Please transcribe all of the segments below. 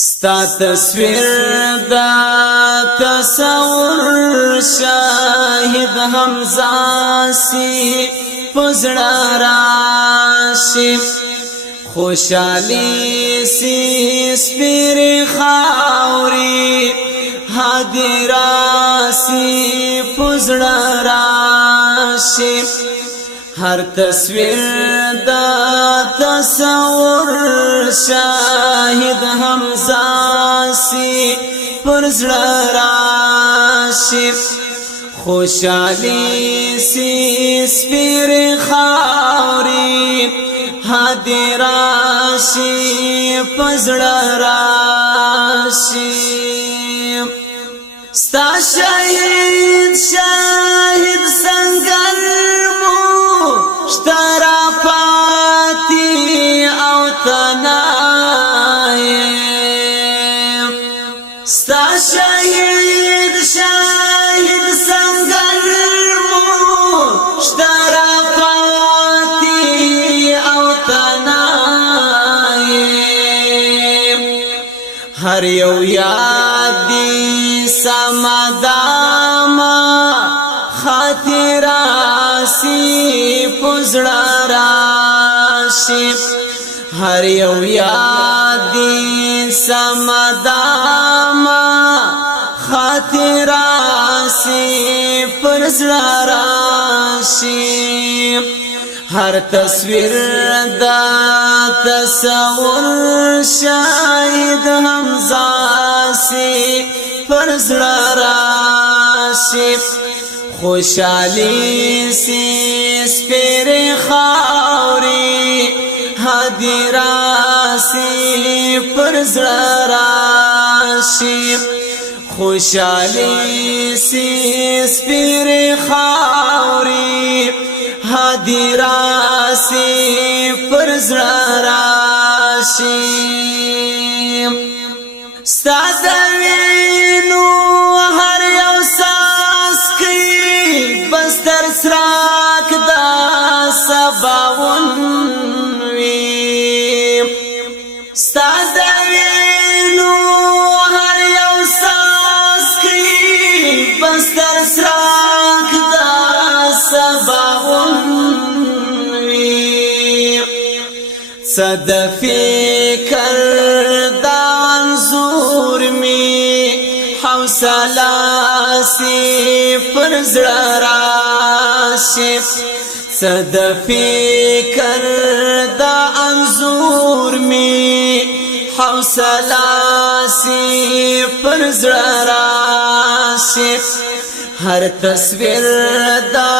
ستا تصویر دا تصور شاهد حمزه سی پزړه راشي خوشالي سی سپیر خاوري حاضر سی پزړه راشي هر تصویر دا تصور شاهد حمزه سی پرزړه راشي خوشالي سی سپیر خاوري حاضر سی پزړه راشي ستا شهید شاهد سنگر شترا پاتی او تنائی ستا شهید شاهد سنگر مو شترا پاتی او تنائی هر یو یاد دی سمداما خاطر سی پزړه راشي هر یو یاد سمداما خاطر سی پزړه راشي هر تصویر دا تصور شاهد حمزه سی پزړه راشي خوشالي سی سپیر خاوري حاضر سی پرزړه راشي خوشالي سی سپیر خاوري حاضر سی پرزړه راشي ستاد وینو هر یو بستر سراک دا سباون وی ستا دوینو هر یو ساس کی بستر سراک دا سباون وی صد فکر دا انظور می حوصله سی پرزړه راشي صد فکر دا انظور می حوصله سی پرزړه راشي هر تصویر دا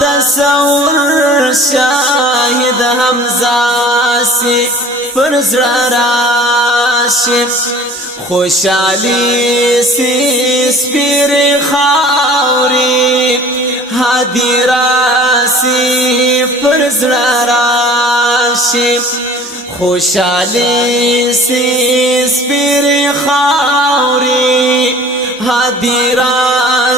تصور شاهد حمزه سی پرزړه راشي خوشالي سی سپیر خاوري حاضر سی پرزړه راشي خوشالي سی سپیر خاوري حاضر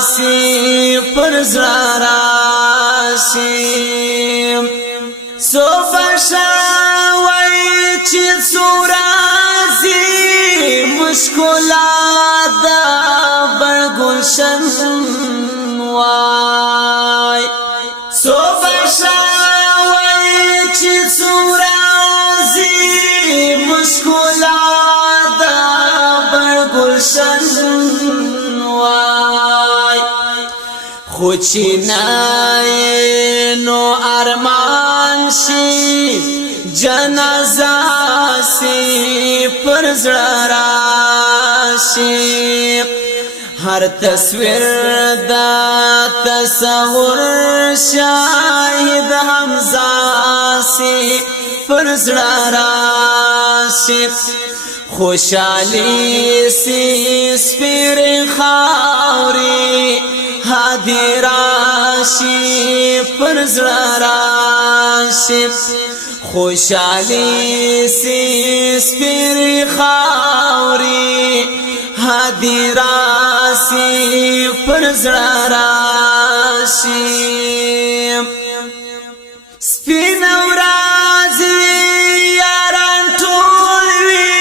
سی پرزړه راشي سو بشاوي چې سورازي مشکلات دا برگلشن وای سو بشاوی چی سورازی مشکلات دا برگلشن وای خوچی نای نو ارمان شی جنازه سی پرزړه راشي هر تصویر دا تصور شاهد حمزه سی پرزړه راشي خوشالي سی سپیر خاوري حاضر سی پرزړه راشي خوشالي سی سپیر خاوري حاضر سی پرزړه راشي سپین ورځ یاران ټول وي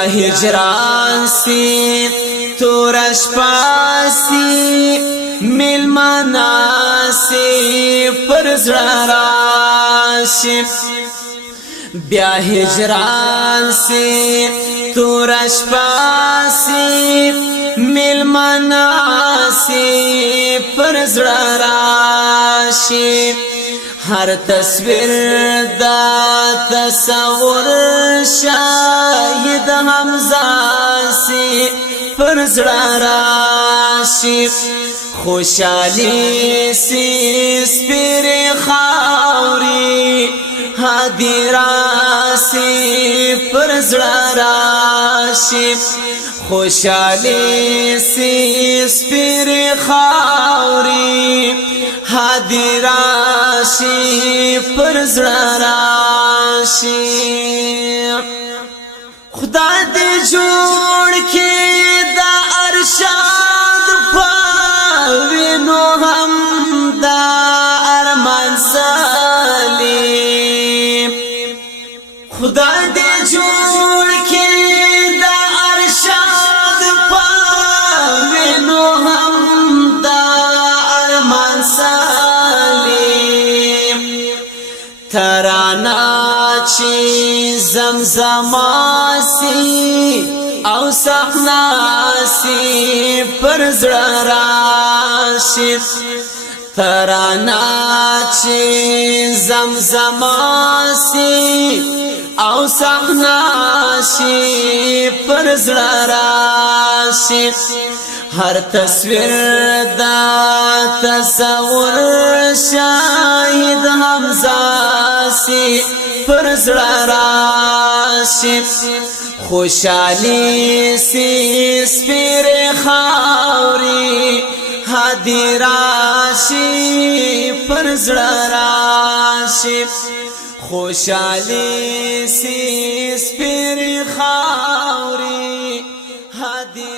بیا هجران سی تورش پاسی ملمانا سی پر زړه راشي بیا هجران سی تورش پاسی ملمانا سی پر زړه راشي هر تصویر دا تصور شاهد حمزه سی پر زړه راشي خوشالي سی سپېرې خاورې هادي راسي پر زړه راشي خوشالي سی سپېرې خاورې هادي راشي پر زړه راشي خدای دې جوړ کړي دا ارشاد پاوینو هم دا ارمان سلیم خدای دې جوړ کړي دا ارشاد پاوینو هم دا ارمان سلیم ترانا چی زمزما سی او صحنا سی پر زړه راشي ترانا چی زمزما سی او صحنا سی پر زړه راشي هر تصویر دا تصور شاهد حمزه سی پر زړه راشي خوشالي سی سپېرې خاورې هادي راشي پر زړه راشي خوشالي سی سپېرې خاورې هادي